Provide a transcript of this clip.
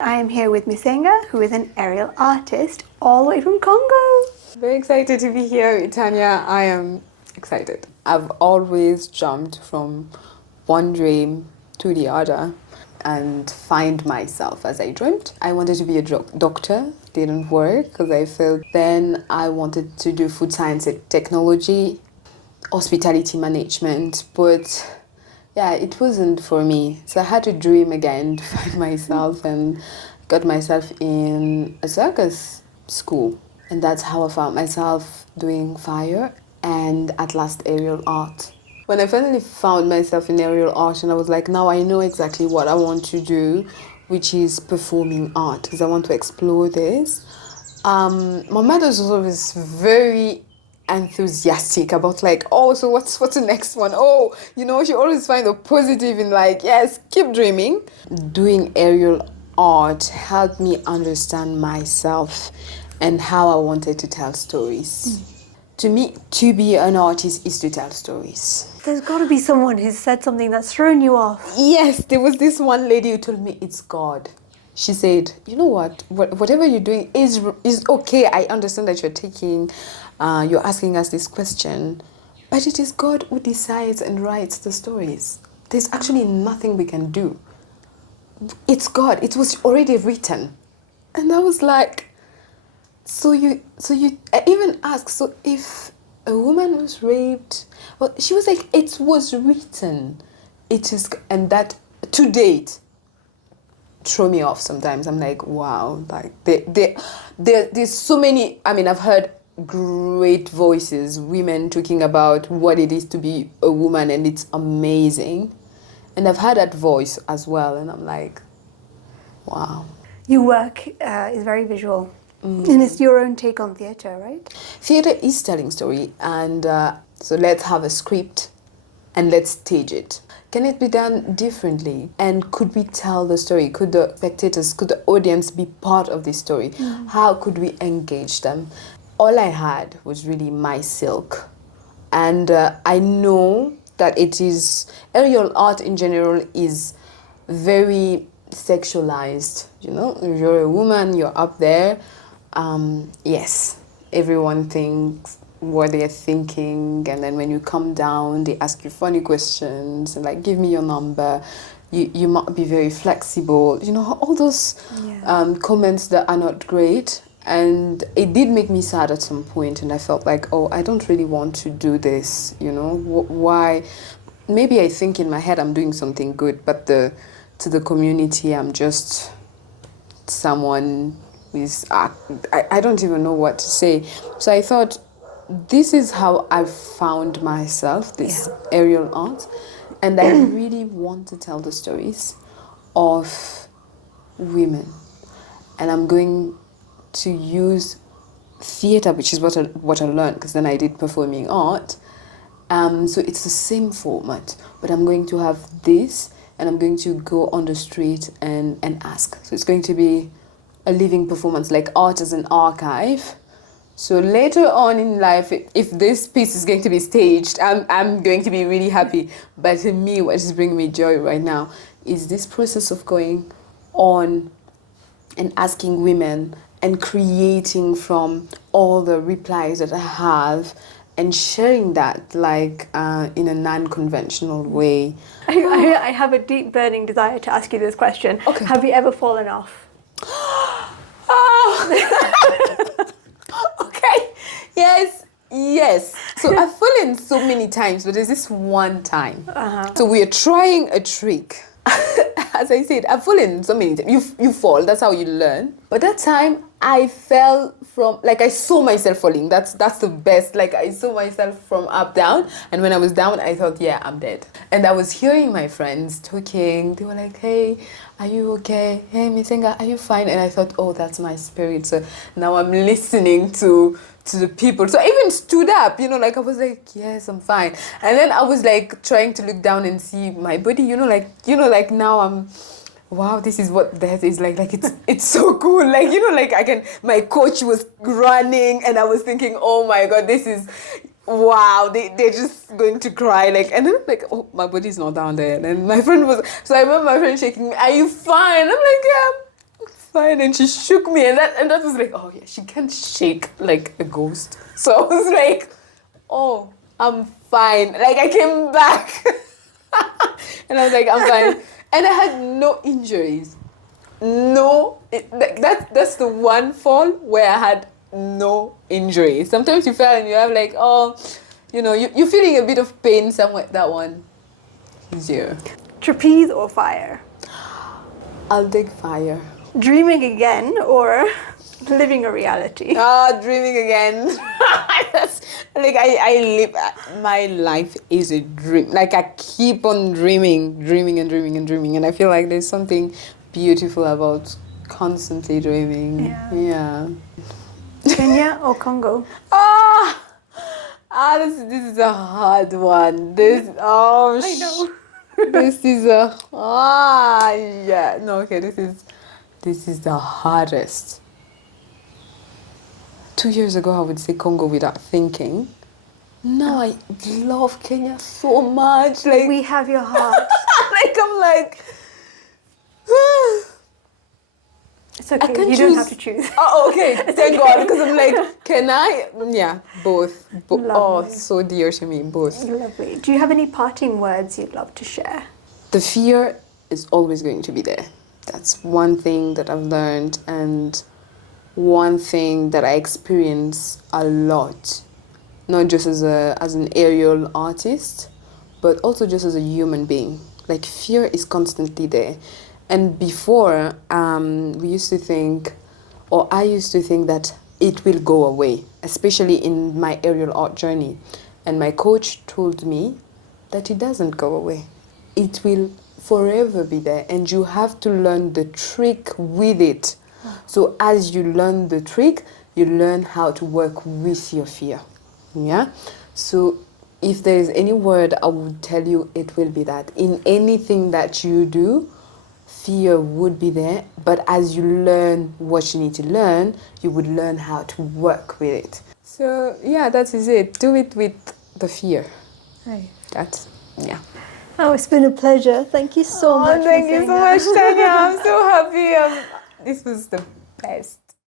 I am here with Misenga, who is an aerial artist all the way from Congo. Very excited to be here, Tanya. I am excited. I've always jumped from one dream to the other and find myself as I dreamt. I wanted to be a doctor, didn't work because I felt then I wanted to do food science and technology, hospitality management, but yeah, it wasn't for me. So I had to dream again to find myself and got myself in a circus school. And that's how I found myself doing fire and at last aerial art. When I finally found myself in aerial art and I was like, now I know exactly what I want to do, which is performing art, because I want to explore this. My mother was always very enthusiastic about like, oh, so what's the next one? Oh, she always find the positive in like, yes, keep dreaming. Doing aerial art helped me understand myself and how I wanted to tell stories. To me, to be an artist is to tell stories. There's got to be someone who's said something that's thrown you off. Yes, there was this one lady who told me it's God. She said, you know what, whatever you're doing is okay. I understand that you're asking us this question, but it is God who decides and writes the stories. There's actually nothing we can do. It's God. It was already written. And I was like, I even asked, so if a woman was raped, well, she was like, it was written. It is, and that to date, throw me off sometimes. I'm like, wow, like there's so many. I mean, I've heard great voices, women talking about what it is to be a woman, and it's amazing. And I've heard that voice as well, and I'm like, wow. Your work is very visual. And it's your own take on theatre, right? Theatre is telling story, and so let's have a script and let's stage it. Can it be done differently? And could we tell the story? Could the spectators, could the audience be part of this story? How could we engage them? All I had was really my silk. And I know that it is, aerial art in general is very sexualized. You're a woman, you're up there. Yes, everyone thinks what they're thinking, and then when you come down, they ask you funny questions and like, give me your number. You might be very flexible. All those comments that are not great. And it did make me sad at some point, and I felt like, oh, I don't really want to do this. Why? Maybe I think in my head I'm doing something good, but to the community, I'm just someone I don't even know what to say. So I thought, this is how I found myself, this aerial art, and I really want to tell the stories of women, and I'm going to use theatre, which is what I learned, because then I did performing art. So it's the same format, but I'm going to have this, and I'm going to go on the street and ask. So it's going to be a living performance, like art as an archive. So later on in life, if this piece is going to be staged, I'm going to be really happy. But to me, what is bringing me joy right now is this process of going on and asking women and creating from all the replies that I have and sharing that like in a non-conventional way. I have a deep burning desire to ask you this question. Okay. Have you ever fallen off? Okay. Yes. So I've fallen so many times, but there's this one time. So we are trying a trick. As I said, I've fallen so many times. You fall, that's how you learn. But that time I fell from, like, I saw myself falling. That's the best. Like, I saw myself from up down, and when I was down, I thought, yeah, I'm dead. And I was hearing my friends talking. They were like, hey, are you okay? Hey, Misenga, are you fine? And I thought, oh, that's my spirit. So now I'm listening to the people. So I even stood up, like I was like, yes, I'm fine. And then I was like trying to look down and see my body, like now I'm, wow, this is what that is like it's so cool. Like my coach was running and I was thinking, oh my God, this is, wow, they're just going to cry. Like, and then like, oh, my body's not down there. And my friend was, so I remember my friend shaking me, are you fine? I'm like, yeah, fine. And she shook me, and that was like, oh yeah, she can't shake like a ghost. So I was like, oh, I'm fine. Like I came back, and I was like, I'm fine, and I had no injuries. No, that's the one fall where I had no injury. Sometimes you fell and you have like, oh, you know, you're feeling a bit of pain somewhere. That one, 0. Trapeze or fire? I'll take fire. Dreaming again or living a reality? Dreaming again. That's, like I live, my life is a dream. Like I keep on dreaming and I feel like there's something beautiful about constantly dreaming. Yeah. Kenya or Congo? This is a hard one. I know. This is yeah. No, okay, this is the hardest. 2 years ago, I would say Congo without thinking. Now I love Kenya so much. Like We have your heart. like I'm like. It's okay. I can You choose. don't have to choose. Oh, okay. Thank God. Because I'm like, can I? Yeah, both. Oh, Lovely. so dear to me, both. Lovely. Do you have any parting words you'd love to share? The fear is always going to be there. That's one thing that I've learned, and one thing that I experience a lot, not just as an aerial artist, but also just as a human being. Like fear is constantly there. And before, we used to think, or I used to think that it will go away, especially in my aerial art journey. And my coach told me that it doesn't go away. It will forever be there, and you have to learn the trick with it. So as you learn the trick, you learn how to work with your fear. Yeah? So if there is any word I would tell you, it will be that. In anything that you do, fear would be there, but as you learn what you need to learn, you would learn how to work with it. So yeah, that is it. Do it with the fear. Right. That's, yeah. Oh, it's been a pleasure. Thank you so much. Thank you so Misenga. much, Tanya. I'm so happy. This was the best.